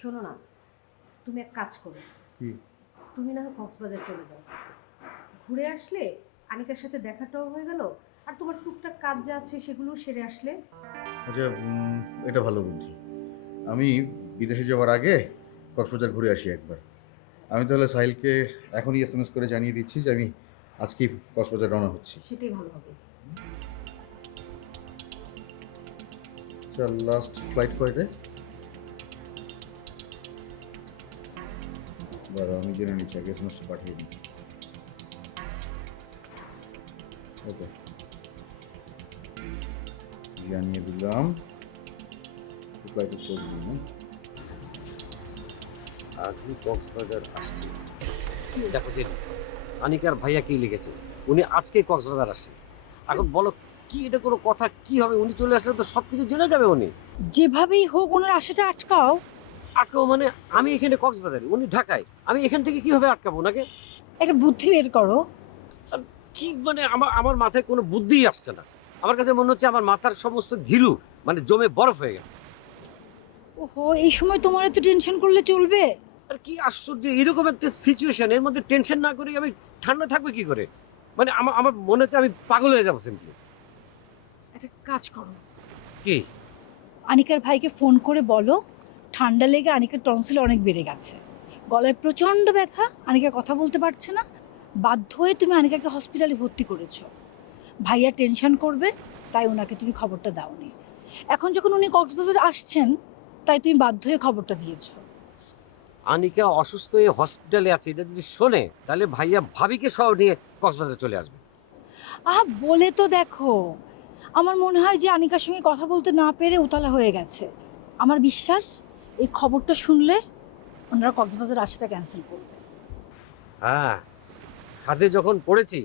শোনো না, তুমি এক কাজ করো। কি? তুমি না হয় কক্সবাজার চলে যাও, ঘুরে আসলে আনিকার সাথে দেখাটাও হয়ে গেল, আর তোমার টুকটাক কাজ যা আছে সেগুলোও সেরে আসলে। আচ্ছা, এটা ভালো বুদ্ধি। আমি বিদেশে যাওয়ার আগে কক্সবাজার ঘুরে আসি একবার। আমি তাহলে সাহিলকে এখনই এসএমএস করে জানিয়ে দিচ্ছি যে আমি আজকেই কক্সবাজার রওনা হচ্ছি। সেটাই ভালো হবে। আচ্ছা, লাস্ট ফ্লাইট কয়টায়? দাঁড়াও, আমি জেনে নিচ্ছি, আগে এসএমএসটা পাঠিয়ে দিই। ওকে, জানিয়ে দিলাম। ফ্লাইটে পৌঁছবি না? আজই কক্সবাজার আসছি। দেখো যে আনিকার ভাইয়া কি লিখেছে, উনি আজকেই কক্সবাজার আসছে। এখন বলো কি এটা কোনো কথা? কি হবে? উনি চলে আসলে তো সব কিছু জেনে যাবে উনি। যেভাবেই হোক ওনার আশাটা আটকাও। আটকাও মানে? আমি এখানে কক্সবাজারে, উনি ঢাকায়, আমি এখান থেকে কিভাবে আটকাবো ওনাকে? একটা বুদ্ধি বের করো। আর কি মানে আমার আমার মাথায় কোনো বুদ্ধিই আসছে না। আমার কাছে মনে হচ্ছে আমার মাথার সমস্ত ঘিলু মানে জমে বরফ হয়ে গেছে। ওহো, এই সময় তোমার এত টেনশন করলে চলবে? আর কি আশ্চর্য, এরকম একটা সিচুয়েশন, এর মধ্যে টেনশন না করে আমি ঠান্ডা থাকবে কি করে? মানে আমার আমার মনে হচ্ছে আমি পাগল হয়ে যাবো সিম্পলি। একটা কাজ করো, কি? আনিকার ভাইকে ফোন করে বলো ঠান্ডা লেগে আনিকার টনসিল অনেক বেড়ে গেছে, গলায় প্রচন্ড ব্যথা, আনিকা কথা বলতে পারছে না, বাধ্য হয়ে তুমি আনিকাকে হসপিটালে ভর্তি করেছো। ভাইয়া টেনশন করবে, তাই ওনাকে তুমি খবরটা দাওনি। এখন যখন উনি কক্সবাজার আসছেন, তাই তুমি বাধ্য হয়ে খবরটা দিয়েছো। আনিকা অসুস্থ হয়ে হসপিটালে আছে, এটা যদি শোনে তাহলে ভাইয়া ভাবিকে সহ নিয়ে কক্সবাজারে চলে আসবে। আহা, বলে তো দেখো। আমার মনে হয় যে আনিকার সঙ্গে কথা বলতে না পেরে উতলা হয়ে গেছে। আমার বিশ্বাস এই খবরটা শুনলে ওনারা কক্সবাজার আসাটা ক্যান্সেল করবে। হ্যাঁ, খাদে যখন পড়েছি,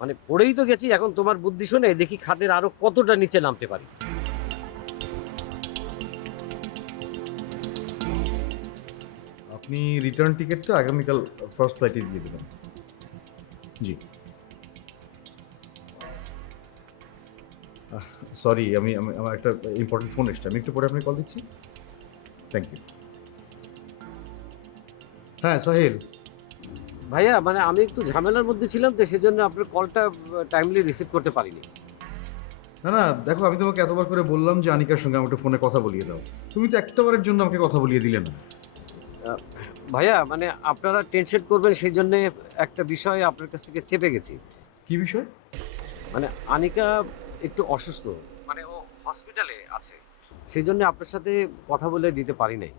মানে পড়েই তো গেছি, এখন তোমার বুদ্ধি শুনে দেখি খাদের আরো কতটা নিচে নামতে পারি। আপনি রিটার্ন টিকিটটা আগামীকাল ফার্স্ট ফ্লাইটে দিয়ে দেবেন। জি, সরি, আমি আমার একটা ইম্পর্টেন্ট ফোন এসছে, আমি একটু পরে আপনাকে কল দিচ্ছি। Thank you. হ্যাঁ সাহিল। ভাইয়া মানে আমি একটু ঝামেলার মধ্যে ছিলাম, তো সেজন্য আপনার কলটা টাইমলি রিসিভ করতে পারিনি। না না, দেখো, আমি তোমাকে এতবার করে বললাম যে আনিকার সঙ্গে আমাকে ফোনে কথা বলিয়ে দাও, তুমি তো একটাবারের জন্য আমাকে কথা বলিয়ে দিলে না। ভাইয়া মানে আপনারা টেনশন করবেন সেই জন্য একটা বিষয় আপনার কাছ থেকে চেপে গেছি। কি বিষয়? মানে আনিকা একটু অসুস্থ, মানে ও হসপিটালে আছে, সেই জন্য আপনার সাথে কথা বলে দিতে পারি নাই।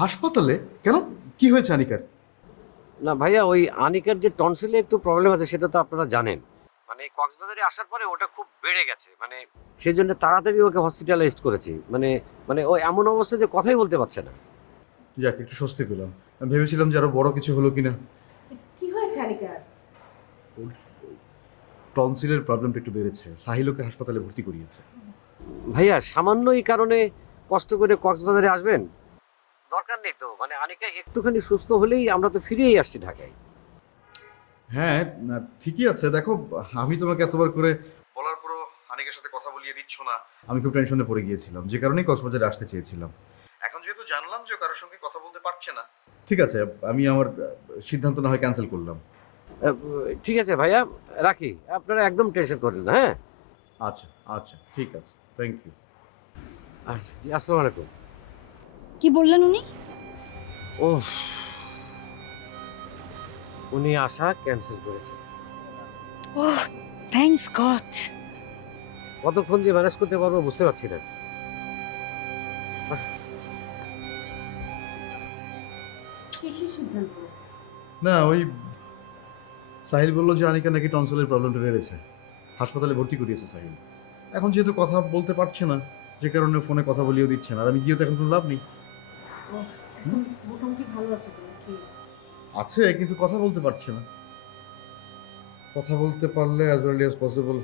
হাসপাতালে কেন? কি হয়েছে আনিকার? না ভাইয়া, ওই আনিকার যে টনসিলে একটু প্রবলেম আছে সেটা তো আপনারা জানেন। মানে এই কক্সবাজারে আসার পরে ওটা খুব বেড়ে গেছে, মানে সেই জন্য তাড়াতাড়ি ওকে হসপিটালাইজড করেছি। মানে মানে ও এমন অবস্থা যে কথাই বলতে পারছে না। যাক, একটু স্বস্তি পেলাম। আমি ভেবেছিলাম যে আরো বড় কিছু হলো কিনা। কি হয়েছে আনিকার? টনসিলের প্রবলেমটা একটু বেড়েছে, সাহিলকে হাসপাতালে ভর্তি করিয়েছে। ভাইয়া সামান্য এই কারণে কষ্ট করে কক্সবাজারে আসবেন? দরকার নেই তো, মানে আনিকা একটুখানি সুস্থ হলেই আমরা তো ফিরেই আসছি ঢাকায়। হ্যাঁ, না, ঠিকই আছে। দেখো, আমি তোমাকে এতবার করে বলার পরও আনিকার সাথে কথা বলিয়ে দিচ্ছ না, আমি খুব টেনশনে পড়ে গিয়েছিলাম, যে কারণেই কক্সবাজারে আসতে চেয়েছিলাম। এখন যেহেতু জানলাম যে ও কারোর সঙ্গে কথা বলতে পারছে না, ঠিক আছে, আমি আমার সিদ্ধান্ত না হয় ক্যান্সেল করলাম। ঠিক আছে ভাইয়া, রাখি, আপনারা একদম টেনশন করেন না। হ্যাঁ আচ্ছা আচ্ছা, ঠিক আছে, থ্যাংক ইউ। আচ্ছা জি, আসসালামু আলাইকুম। কি বললেন উনি? ও, উনি আসা ক্যান্সেল করেছে। ওহ, থ্যাঙ্কস গড। কতক্ষণ যে ম্যানেজ করতে পারবো বুঝতে পারছি না। কিসের সিদ্ধান্ত? না, ওই সাহিল বললো যে আনিকা নাকি টনসিলের প্রবলেমটা বেড়েছে, হাসপাতালে ভর্তি করিয়েছে সাহিল। এখন যেহেতু কথা বলতে পারছে না, যে কারণে ফোনে কথা বলিয়েও দিচ্ছে না, আর আমি গিয়েও তো এখন কোনো লাভ নেই। এখন মোটামুটি ভালো আছে তো নাকি? আছে, কিন্তু কথা বলতে পারছে না। কথা বলতে পারলে অ্যাজ আর্লি অ্যাজ পসিবল।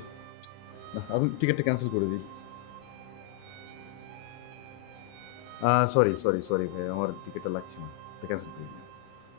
না, আমি টিকিটটা ক্যান্সেল করে দিই। সরি সরি সরি ভাই, আমার টিকিটটা লাগছে না, ক্যান্সেল করে দিই।